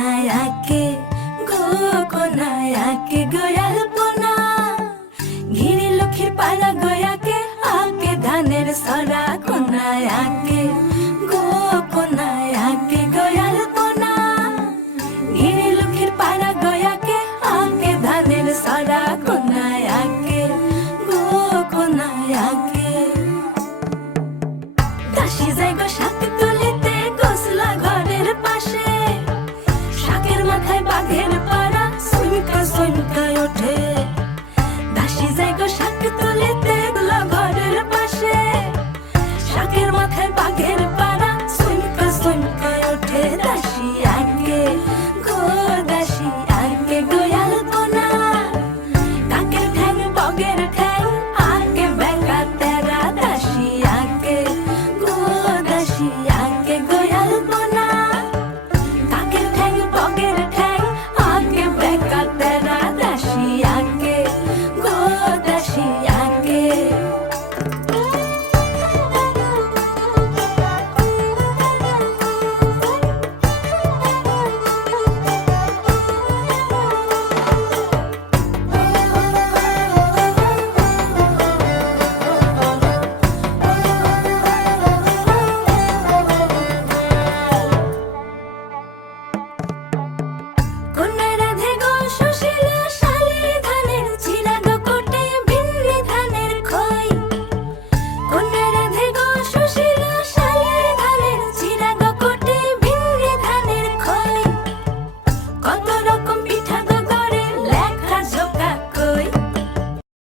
কোনায়াকে গো কোনায়াকে গোয়ালপনা। ঘিরে লক্ষ্মীর পালা গয়াকে আকে ধানের সরা কোনায়াকে। মাথায় বাঘের পাড়া, সুলকা সুলকা দাসি যায় গো শাক তুলে দেখলা ঘরের পাশে। শাকের মাথায় বাঘের পাড়া, সুলকা সুলকা ওঠে। দাসি আগে গো, দাসি আগে গো আলপনা। কাকের ঠ্যাং, বগের ঠ্যাং, আগে বেকা তেরা। দাসি আগে গো, দাসি